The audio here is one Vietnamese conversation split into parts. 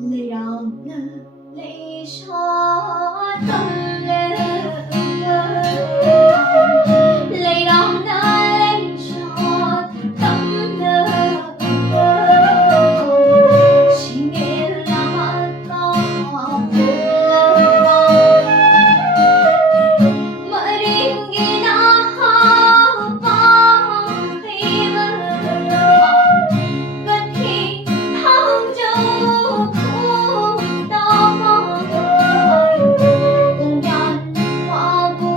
leirangna leisat leirangna leisat singel maka maringgi naha pamheiba kathi thangjw khutta kongyan wabu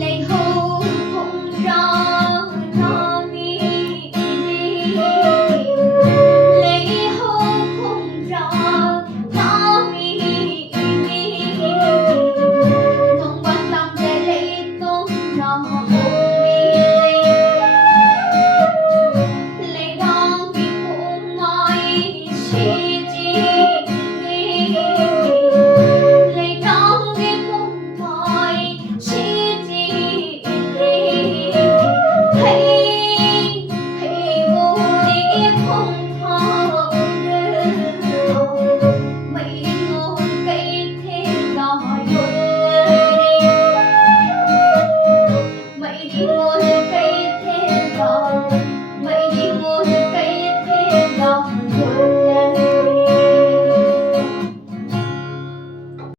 leihou khongdra leihou khongdra nongban tangja leitonna ongbi leiranggi pongmaii sichille leiranggi pongmaii sichille heibudi khongthangda meidingol keithelda yollare meidingol